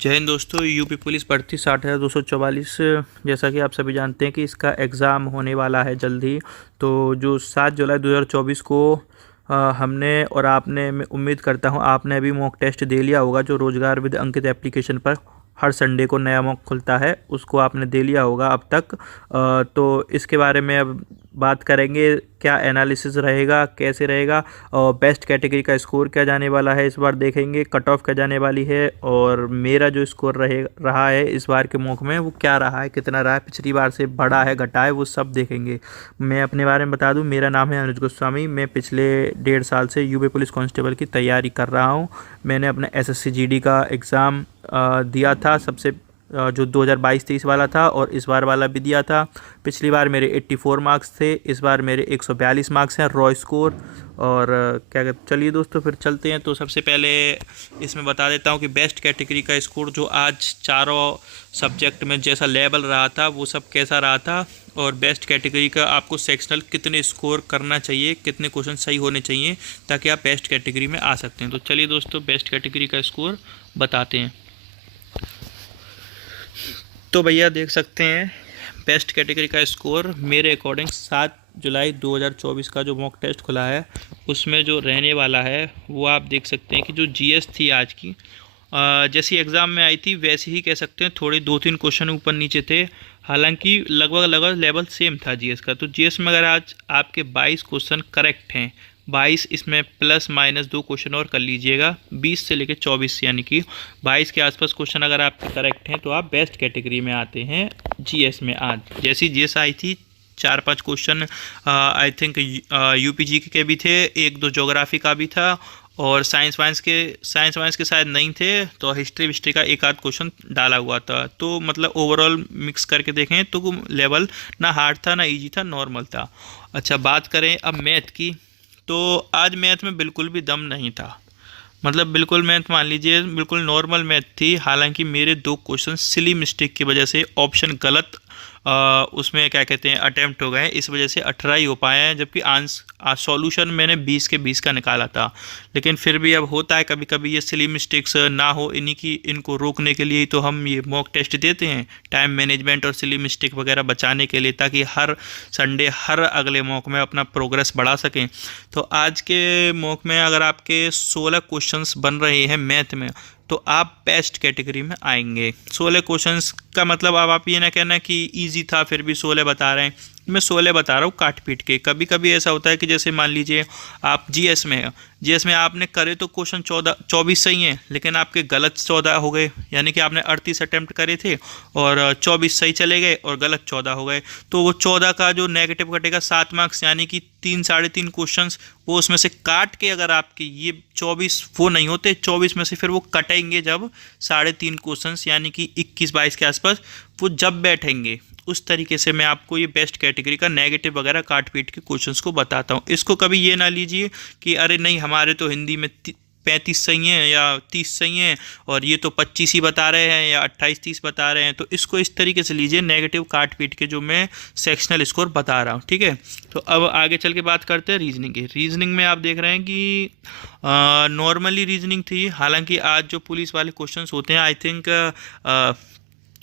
जय हिंद दोस्तों। UP police भर्ती 60,244, जैसा कि आप सभी जानते हैं कि इसका एग्ज़ाम होने वाला है जल्द ही। तो जो 7 जुलाई 2024 को हमने और आपने, मैं उम्मीद करता हूं आपने अभी मॉक टेस्ट दे लिया होगा। जो रोजगार विद अंकित एप्लीकेशन पर हर संडे को नया मॉक खुलता है, उसको आपने दे लिया होगा अब तक। तो इसके बारे में अब बात करेंगे, क्या एनालिसिस रहेगा, कैसे रहेगा, और बेस्ट कैटेगरी का स्कोर क्या जाने वाला है इस बार देखेंगे, कट ऑफ क्या जाने वाली है, और मेरा जो स्कोर रहा है इस बार के मॉक में वो क्या रहा है, कितना रहा है, पिछली बार से बढ़ा है घटा है, वो सब देखेंगे। मैं अपने बारे में बता दूं, मेरा नाम है अनुज गोस्वामी। मैं पिछले 1.5 साल से यूपी पुलिस कांस्टेबल की तैयारी कर रहा हूं। मैंने अपना एसएससी जीडी का एग्ज़ाम दिया था, सबसे जो 2022-23 वाला था, और इस बार वाला भी दिया था। पिछली बार मेरे 84 मार्क्स थे, इस बार मेरे 142 मार्क्स हैं रॉ स्कोर। और क्या कहते, चलिए दोस्तों फिर चलते हैं। तो सबसे पहले इसमें बता देता हूँ कि बेस्ट कैटेगरी का स्कोर जो आज चारों सब्जेक्ट में जैसा लेवल रहा था वो सब कैसा रहा था, और बेस्ट कैटेगरी का आपको सेक्शनल कितने स्कोर करना चाहिए, कितने क्वेश्चन सही होने चाहिए ताकि आप बेस्ट कैटेगरी में आ सकते हैं। तो चलिए दोस्तों बेस्ट कैटेगरी का स्कोर बताते हैं। तो भैया देख सकते हैं बेस्ट कैटेगरी का स्कोर मेरे अकॉर्डिंग 7 जुलाई 2024 का जो मॉक टेस्ट खुला है उसमें जो रहने वाला है वो आप देख सकते हैं कि जो जीएस थी आज की, जैसी एग्ज़ाम में आई थी वैसे ही कह सकते हैं। थोड़े 2-3 क्वेश्चन ऊपर नीचे थे, हालांकि लगभग लेवल सेम था जीएस का। तो जीएस में अगर आज आपके 22 क्वेश्चन करेक्ट हैं, 22 इसमें प्लस माइनस 2 क्वेश्चन और कर लीजिएगा, 20 से लेकर 24 यानी कि 22 के आसपास क्वेश्चन अगर आपके करेक्ट हैं तो आप बेस्ट कैटेगरी में आते हैं जीएस में। आज जैसी जीएस आई थी 4-5 क्वेश्चन आई थिंक यूपीजी के भी थे, 1-2 ज्योग्राफी का भी था, और साइंस वाइंस के शायद नहीं थे, तो हिस्ट्री का एक आध क्वेश्चन डाला हुआ था। तो मतलब ओवरऑल मिक्स करके देखें तो लेवल ना हार्ड था ना इजी था, नॉर्मल था। अच्छा बात करें अब मैथ की, तो आज मैथ में बिल्कुल भी दम नहीं था। मतलब बिल्कुल मैथ मान लीजिए बिल्कुल नॉर्मल मैथ थी। हालांकि मेरे 2 क्वेश्चन सिली मिस्टेक की वजह से ऑप्शन गलत उसमें क्या कहते हैं अटेम्प्ट हो गए, इस वजह से 18 ही हो पाए हैं, जबकि सॉल्यूशन मैंने 20 के 20 का निकाला था। लेकिन फिर भी अब होता है कभी कभी ये सिली मिस्टेक्स ना हो, इनको रोकने के लिए ही तो हम ये मॉक टेस्ट देते हैं, टाइम मैनेजमेंट और सिली मिस्टेक वगैरह बचाने के लिए, ताकि हर संडे हर अगले मॉक में अपना प्रोग्रेस बढ़ा सकें। तो आज के मॉक में अगर आपके 16 क्वेश्चंस बन रहे हैं मैथ में तो आप बेस्ट कैटेगरी में आएंगे। 16 क्वेश्चंस का मतलब अब आप ये ना कहना कि इजी था फिर भी 16 बता रहे हैं, मैं 16 बता रहा हूँ काट पीट के। कभी कभी ऐसा होता है कि जैसे मान लीजिए आप जीएस में है, जीएस में आपने करे तो क्वेश्चन 24 सही हैं, लेकिन आपके गलत 14 हो गए, यानी कि आपने 38 अटैम्प्ट करे थे और 24 सही चले गए और गलत 14 हो गए। तो वो 14 का जो नेगेटिव कटेगा 7 मार्क्स, यानी कि 3-3.5 क्वेश्चंस वो उसमें से काट के, अगर आपके ये 24 वो नहीं होते, 24 में से फिर वो कटेंगे जब 3.5 क्वेश्चंस यानी कि 21-22 के आसपास वो जब बैठेंगे, उस तरीके से मैं आपको ये बेस्ट कैटेगरी का नेगेटिव वगैरह काट पीट के क्वेश्चंस को बताता हूँ। इसको कभी ये ना लीजिए कि अरे नहीं हमारे तो हिंदी में 35 सही हैं या 30 सही हैं और ये तो 25 ही बता रहे हैं या 28-30 बता रहे हैं। तो इसको इस तरीके से लीजिए नेगेटिव काट पीट के जो मैं सेक्शनल स्कोर बता रहा हूँ, ठीक है। तो अब आगे चल के बात करते हैं रीजनिंग की। रीजनिंग में आप देख रहे हैं कि नॉर्मली रीजनिंग थी। हालांकि आज जो पुलिस वाले क्वेश्चंस होते हैं आई थिंक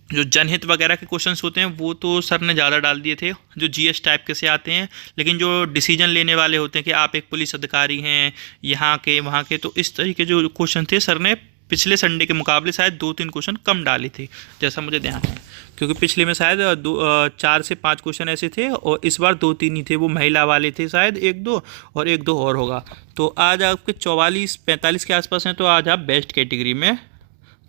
जो जनहित वगैरह के क्वेश्चंस होते हैं वो तो सर ने ज़्यादा डाल दिए थे, जो जीएस टाइप के से आते हैं। लेकिन जो डिसीजन लेने वाले होते हैं कि आप एक पुलिस अधिकारी हैं यहाँ के वहाँ के, तो इस तरीके जो क्वेश्चन थे सर ने पिछले संडे के मुकाबले शायद 2-3 क्वेश्चन कम डाले थे, जैसा मुझे ध्यान है। क्योंकि पिछले में शायद 4 से 5 क्वेश्चन ऐसे थे और इस बार 2-3 ही थे, वो महिला वाले थे शायद 1-2 और 1-2 और होगा। तो आज आपके 44-45 के आसपास हैं, तो आज आप बेस्ट कैटेगरी में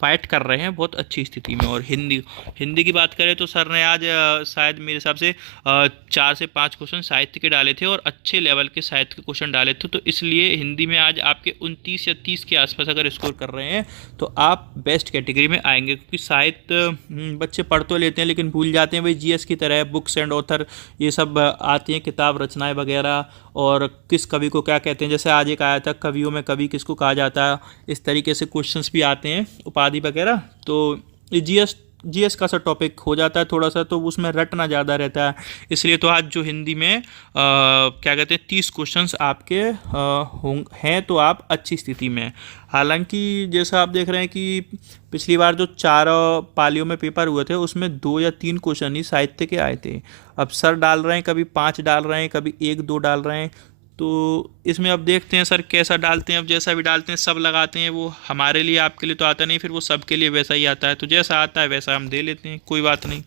फाइट कर रहे हैं बहुत अच्छी स्थिति में। और हिंदी की बात करें तो सर ने आज शायद मेरे हिसाब से 4 से 5 क्वेश्चन साहित्य के डाले थे और अच्छे लेवल के साहित्य के क्वेश्चन डाले थे। तो इसलिए हिंदी में आज आपके 29 या 30 के आसपास अगर स्कोर कर रहे हैं तो आप बेस्ट कैटेगरी में आएंगे। क्योंकि साहित्य बच्चे पढ़ तो लेते हैं लेकिन भूल जाते हैं, वही जीएस की तरह बुक्स एंड ऑथर ये सब आती हैं, किताब रचनाएँ वगैरह, और किस कवि को क्या कहते हैं। जैसे आज एक आया था कवियों में कवि किसको कहा जाता है, इस तरीके से क्वेश्चंस भी आते हैं, उपाधि वगैरह। तो जीएस जीएस का सा टॉपिक हो जाता है थोड़ा सा, तो उसमें रटना ज़्यादा रहता है। इसलिए तो आज जो हिंदी में क्या कहते हैं 30 क्वेश्चंस आपके हैं, तो आप अच्छी स्थिति में हैं। हालांकि जैसा आप देख रहे हैं कि पिछली बार जो 4 पालियों में पेपर हुए थे उसमें 2 या 3 क्वेश्चन ही साहित्य के आए थे। अब सर डाल रहे हैं, कभी 5 डाल रहे हैं, कभी 1-2 डाल रहे हैं। तो इसमें अब देखते हैं सर कैसा डालते हैं। अब जैसा भी डालते हैं सब लगाते हैं, वो हमारे लिए आपके लिए तो आता नहीं, फिर वो सबके लिए वैसा ही आता है। तो जैसा आता है वैसा हम दे लेते हैं, कोई बात नहीं,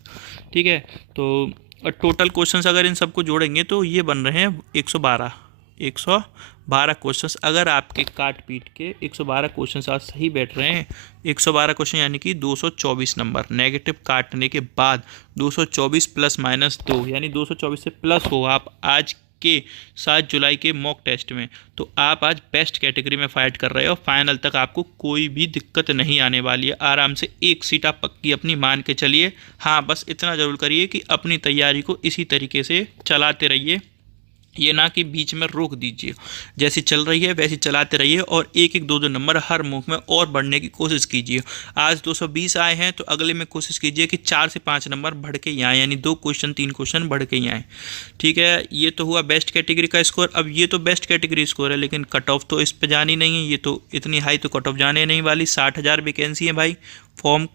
ठीक है। तो टोटल क्वेश्चंस अगर इन सबको जोड़ेंगे तो ये बन रहे हैं 112 क्वेश्चंस। अगर आपके काट पीट के 112 क्वेश्चंस आज सही बैठ रहे हैं, 112 क्वेश्चन यानी कि 224 नंबर नेगेटिव काटने के बाद 224 प्लस माइनस 2 यानी 224 से प्लस हो आप आज के 7 जुलाई के मॉक टेस्ट में, तो आप आज बेस्ट कैटेगरी में फाइट कर रहे हो। फाइनल तक आपको कोई भी दिक्कत नहीं आने वाली है। आराम से एक सीट आप पक्की अपनी मान के चलिए। हाँ, बस इतना ज़रूर करिए कि अपनी तैयारी को इसी तरीके से चलाते रहिए, ये ना कि बीच में रोक दीजिए। जैसी चल रही है वैसी चलाते रहिए और 1-1, 2-2 नंबर हर मूव में और बढ़ने की कोशिश कीजिए। आज 220 आए हैं तो अगले में कोशिश कीजिए कि 4 से 5 नंबर बढ़ के ही आए, यानी 2 क्वेश्चन 3 क्वेश्चन बढ़ के ही आए, ठीक है। ये तो हुआ बेस्ट कैटेगरी का स्कोर। अब ये तो बेस्ट कैटेगरी स्कोर है, लेकिन कट ऑफ तो इस पर जानी नहीं है। ये तो इतनी हाई तो कट ऑफ जाने नहीं वाली। 60,000 वैकेंसी है भाई, फॉर्म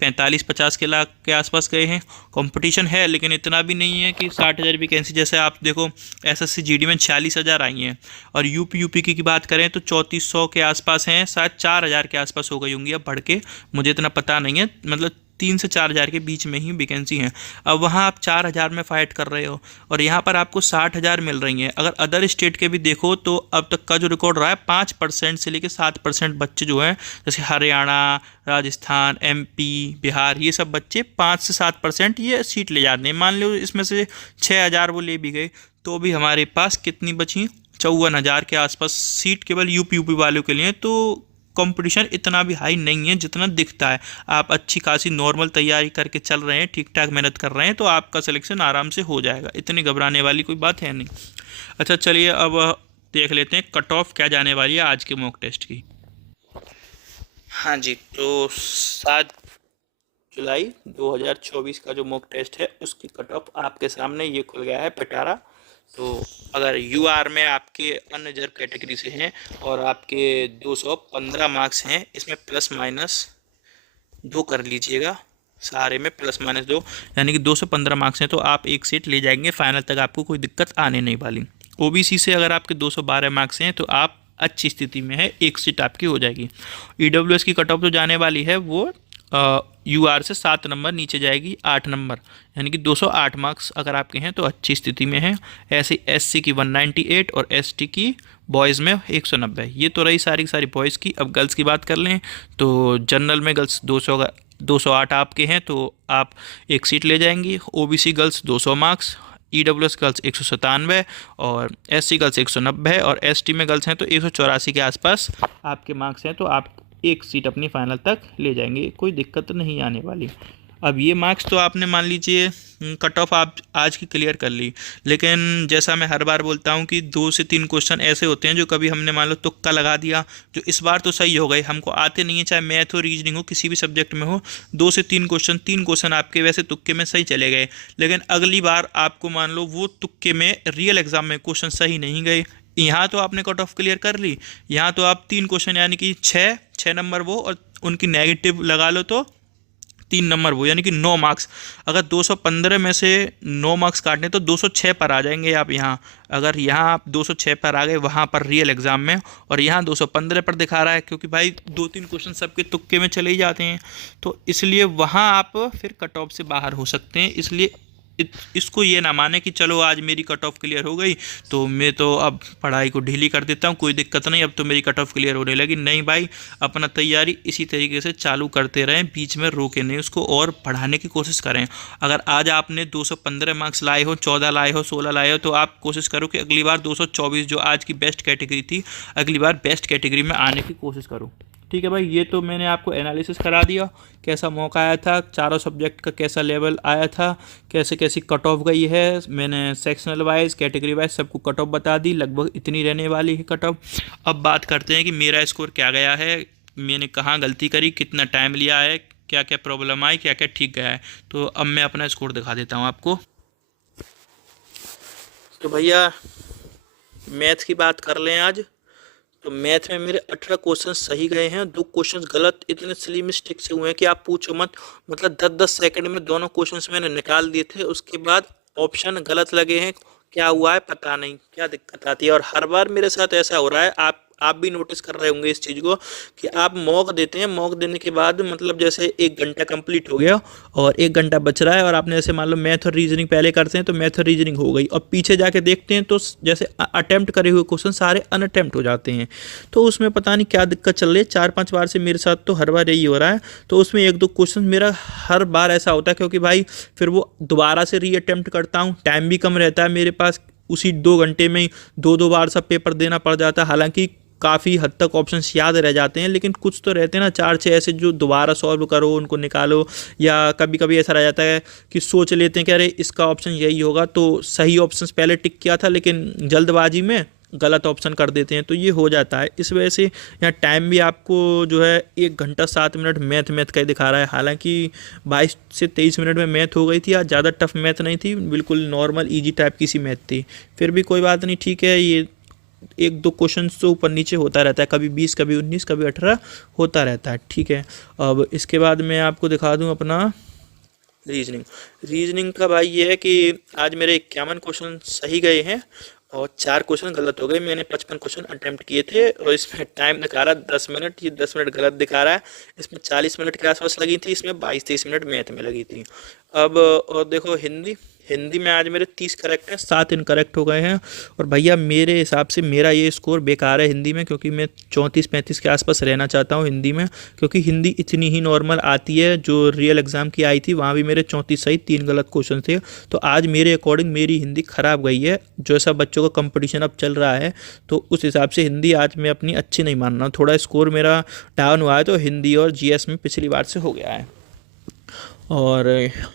45-50 के लाख के आसपास गए हैं। कंपटीशन है लेकिन इतना भी नहीं है कि 60,000 वैकेंसी। जैसे आप देखो एसएससी जीडी में 46,000 आई हैं, और यूपी की बात करें तो 3400 के आसपास हैं, शायद 4,000 के आसपास हो गई होंगी अब बढ़ के, मुझे इतना पता नहीं है। मतलब 3 से 4,000 के बीच में ही वैकेंसी हैं। अब वहाँ आप 4,000 में फाइट कर रहे हो और यहाँ पर आपको 60,000 मिल रही हैं। अगर अदर स्टेट के भी देखो तो अब तक का जो रिकॉर्ड रहा है 5% से लेकर 7% बच्चे जो हैं, जैसे हरियाणा, राजस्थान, एमपी, बिहार, ये सब बच्चे 5 से 7% ये सीट ले जाते हैं। मान लो इसमें से 6,000 वो ले भी गए, तो भी हमारे पास कितनी बची? 54,000 के आसपास सीट केवल यूपी वालों के लिए। तो कंपटीशन इतना भी हाई नहीं है जितना दिखता है। आप अच्छी खासी नॉर्मल तैयारी करके चल रहे हैं, ठीक ठाक मेहनत कर रहे हैं, तो आपका सिलेक्शन आराम से हो जाएगा। इतनी घबराने वाली कोई बात है नहीं। अच्छा चलिए अब देख लेते हैं कट ऑफ क्या जाने वाली है आज के मॉक टेस्ट की। हाँ जी, तो 7 जुलाई 2024 का जो मॉक टेस्ट है उसकी कट ऑफ आपके सामने ये खुल गया है पिटारा। तो अगर यूआर में आपके अन्य रिजर्व कैटेगरी से हैं और आपके 215 मार्क्स हैं, इसमें प्लस माइनस 2 कर लीजिएगा, सारे में प्लस माइनस 2 यानी कि 215 मार्क्स हैं, तो आप एक सीट ले जाएंगे। फाइनल तक आपको कोई दिक्कत आने नहीं वाली। ओबीसी से अगर आपके 212 मार्क्स हैं तो आप अच्छी स्थिति में है, एक सीट आपकी हो जाएगी। ईडब्ल्यूएस की कट ऑफ जो जाने वाली है वो यूआर से 7 नंबर नीचे जाएगी, 8 नंबर, यानी कि 208 मार्क्स अगर आपके हैं तो अच्छी स्थिति में हैं। ऐसे एससी की 198 और एसटी की बॉयज़ में 190। ये तो रही सारी की सारी बॉयज़ की। अब गर्ल्स की बात कर लें तो जनरल में गर्ल्स 208 आपके हैं तो आप एक सीट ले जाएंगी। OBC girls 200 marks, EWS girls 197 और एससी गर्ल्स 190 और एसटी में गर्ल्स हैं तो 184 के आसपास आपके मार्क्स हैं, तो आप एक सीट अपनी फाइनल तक ले जाएंगे, कोई दिक्कत नहीं आने वाली। अब ये मार्क्स तो आपने मान लीजिए कट ऑफ आप आज की क्लियर कर ली, लेकिन जैसा मैं हर बार बोलता हूँ कि 2 से 3 क्वेश्चन ऐसे होते हैं जो कभी हमने मान लो तुक्का लगा दिया, जो इस बार तो सही हो गए। हमको आते नहीं है, चाहे मैथ हो, रीजनिंग हो, किसी भी सब्जेक्ट में हो, 2 से 3 क्वेश्चन आपके वैसे तुक्के में सही चले गए, लेकिन अगली बार आपको मान लो वो तुक्के में रियल एग्जाम में क्वेश्चन सही नहीं गए। यहाँ तो आपने कट ऑफ क्लियर कर ली, यहाँ तो आप 3 क्वेश्चन यानी कि 6 नंबर वो और उनकी नेगेटिव लगा लो तो 3 नंबर वो, यानी कि 9 मार्क्स। अगर 215 में से 9 मार्क्स काटने तो 206 पर आ जाएंगे आप यहाँ। अगर यहाँ आप 206 पर आ गए वहाँ पर रियल एग्जाम में, और यहाँ 215 पर दिखा रहा है, क्योंकि भाई 2-3 क्वेश्चन सबके तुक्के में चले ही जाते हैं, तो इसलिए वहाँ आप फिर कट ऑफ से बाहर हो सकते हैं। इसलिए इसको ये ना माने कि चलो आज मेरी कट ऑफ क्लियर हो गई तो मैं तो अब पढ़ाई को ढीली कर देता हूँ, कोई दिक्कत नहीं, अब तो मेरी कट ऑफ क्लियर होने लगी। नहीं भाई, अपना तैयारी इसी तरीके से चालू करते रहें, बीच में रोके नहीं, उसको और बढ़ाने की कोशिश करें। अगर आज आपने 215 मार्क्स लाए हो, 14 लाए हो, 16 लाए हो, तो आप कोशिश करो कि अगली बार 224 जो आज की बेस्ट कैटेगरी थी, अगली बार बेस्ट कैटेगरी में आने की कोशिश करो। ठीक है भाई, ये तो मैंने आपको एनालिसिस करा दिया, कैसा मौका आया था, चारों सब्जेक्ट का कैसा लेवल आया था, कैसे कैसी कट ऑफ गई है। मैंने सेक्शनल वाइज, कैटेगरी वाइज सबको कट ऑफ बता दी, लगभग इतनी रहने वाली है कट ऑफ। अब बात करते हैं कि मेरा स्कोर क्या गया है, मैंने कहाँ गलती करी, कितना टाइम लिया है, क्या क्या प्रॉब्लम आई, क्या क्या ठीक गया है। तो अब मैं अपना स्कोर दिखा देता हूँ आपको। तो भैया मैथ की बात कर लें आज, तो मैथ में मेरे 18 क्वेश्चन सही गए हैं, 2 क्वेश्चन गलत इतने सिली मिस्टेक से हुए हैं कि आप पूछो मत। मतलब 10-10 सेकंड में दोनों क्वेश्चंस मैंने निकाल दिए थे। उसके बाद ऑप्शन गलत लगे हैं, क्या हुआ है पता नहीं, क्या दिक्कत आती है। और हर बार मेरे साथ ऐसा हो रहा है, आप भी नोटिस कर रहे होंगे इस चीज़ को, कि आप मॉक देते हैं, मॉक देने के बाद मतलब जैसे 1 घंटा कंप्लीट हो गया और 1 घंटा बच रहा है, और आपने जैसे मान लो मैथ और रीजनिंग पहले करते हैं तो मैथ और रीजनिंग हो गई, और पीछे जाके देखते हैं तो जैसे अटेम्प्ट करे हुए क्वेश्चन सारे अनअटेम्प्ट हो जाते हैं। तो उसमें पता नहीं क्या दिक्कत चल रही है, 4-5 बार से मेरे साथ तो हर बार यही हो रहा है। तो उसमें 1-2 क्वेश्चन मेरा हर बार ऐसा होता है, क्योंकि भाई फिर वो दोबारा से रीअटेम्प्ट करता हूँ, टाइम भी कम रहता है मेरे पास, उसी 2 घंटे में ही 2-2 बार सब पेपर देना पड़ जाता है। हालांकि काफ़ी हद तक ऑप्शंस याद रह जाते हैं, लेकिन कुछ तो रहते हैं ना 4-6 ऐसे जो दोबारा सॉल्व करो, उनको निकालो। या कभी कभी ऐसा रह जाता है कि सोच लेते हैं कि अरे इसका ऑप्शन यही होगा, तो सही ऑप्शंस पहले टिक किया था लेकिन जल्दबाजी में गलत ऑप्शन कर देते हैं, तो ये हो जाता है। इस वजह से यहाँ टाइम भी आपको जो है 1 घंटा 7 मिनट मैथ का ही दिखा रहा है। हालांकि 22 से 23 मिनट में मैथ हो गई थी, आज ज़्यादा टफ मैथ नहीं थी, बिल्कुल नॉर्मल ईजी टाइप की सी मैथ थी। फिर भी कोई बात नहीं, ठीक है। ये 1-2 क्वेश्चन तो ऊपर नीचे होता रहता है, कभी 20, कभी 19, कभी 18 होता रहता है, ठीक है। अब इसके बाद मैं आपको दिखा दूं अपना रीजनिंग का। भाई ये है कि आज मेरे 51 क्वेश्चन सही गए हैं और 4 क्वेश्चन गलत हो गए। मैंने 55 क्वेश्चन अटेम्प्ट किए थे और इसमें टाइम दिखा रहा है 10 मिनट, ये 10 मिनट गलत दिखा रहा है। इसमें 40 मिनट के आसपास लगी थी, इसमें 22-23 मिनट मैथ में लगी थी। अब और देखो हिंदी में आज मेरे 30 करेक्ट हैं, 7 इनकरेक्ट हो गए हैं। और भैया मेरे हिसाब से मेरा ये स्कोर बेकार है हिंदी में, क्योंकि मैं 34-35 के आसपास रहना चाहता हूँ हिंदी में, क्योंकि हिंदी इतनी ही नॉर्मल आती है। जो रियल एग्ज़ाम की आई थी वहाँ भी मेरे 34 सही, 3 गलत क्वेश्चन थे। तो आज मेरे अकॉर्डिंग मेरी हिंदी ख़राब गई है। जैसा बच्चों का कंपटीशन अब चल रहा है तो उस हिसाब से हिंदी आज मैं अपनी अच्छी नहीं मान रहा हूँ। थोड़ा स्कोर मेरा डाउन हुआ है, तो हिंदी और जीएस में पिछली बार से हो गया है। और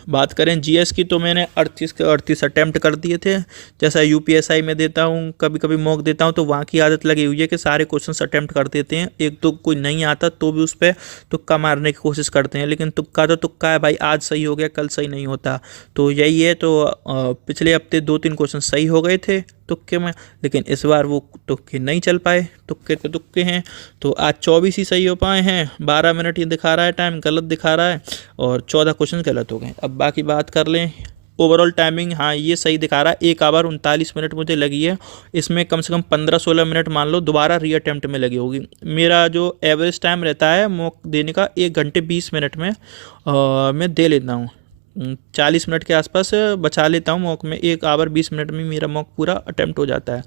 बात करें जीएस की, तो मैंने 38 के 38 अटैम्प्ट कर दिए थे। जैसा यूपीएसआई में देता हूँ, कभी कभी मॉक देता हूँ, तो वहाँ की आदत लगी हुई है कि सारे क्वेश्चंस अटैम्प्ट कर देते हैं। एक तो कोई नहीं आता तो भी उस पर तुक्का मारने की कोशिश करते हैं, लेकिन तुक्का तो तुक्का है भाई, आज सही हो गया कल सही नहीं होता। तो यही है। तो पिछले हफ्ते 2-3 क्वेश्चन सही हो गए थे तुक्के में, लेकिन इस बार वो तुक्के नहीं चल पाए, तुक्के तो तुक्के हैं। तो आज 24 ही सही हो पाए हैं, 12 मिनट ये दिखा रहा है, टाइम गलत दिखा रहा है, और 14 क्वेश्चन गलत हो गए। अब बाकी बात कर लें ओवरऑल टाइमिंग, हाँ ये सही दिखा रहा है, 1 आवर 39 मिनट मुझे लगी है। इसमें कम से कम 15-16 मिनट मान लो दोबारा रीअटेम्प्ट में लगी होगी। मेरा जो एवरेज टाइम रहता है मॉक देने का 1 घंटे 20 मिनट में मैं दे लेता हूँ, 40 मिनट के आसपास बचा लेता हूँ मॉक में। 1 आवर 20 मिनट में मेरा मॉक पूरा अटेम्प्ट हो जाता है।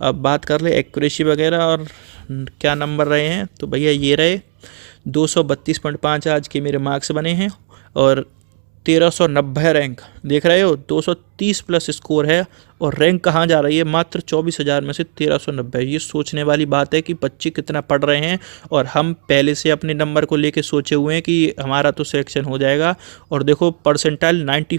अब बात कर ले एक्यूरेसी वगैरह और क्या नंबर रहे हैं, तो भैया ये रहे 232.5 आज के मेरे मार्क्स बने हैं, और 1390 रैंक देख रहे हो, 230 प्लस स्कोर है। और रैंक कहाँ जा रही है, मात्र 24,000 में से 1390। ये सोचने वाली बात है कि बच्चे कितना पढ़ रहे हैं, और हम पहले से अपने नंबर को लेके सोचे हुए हैं कि हमारा तो सिलेक्शन हो जाएगा। और देखो परसेंटाइल 90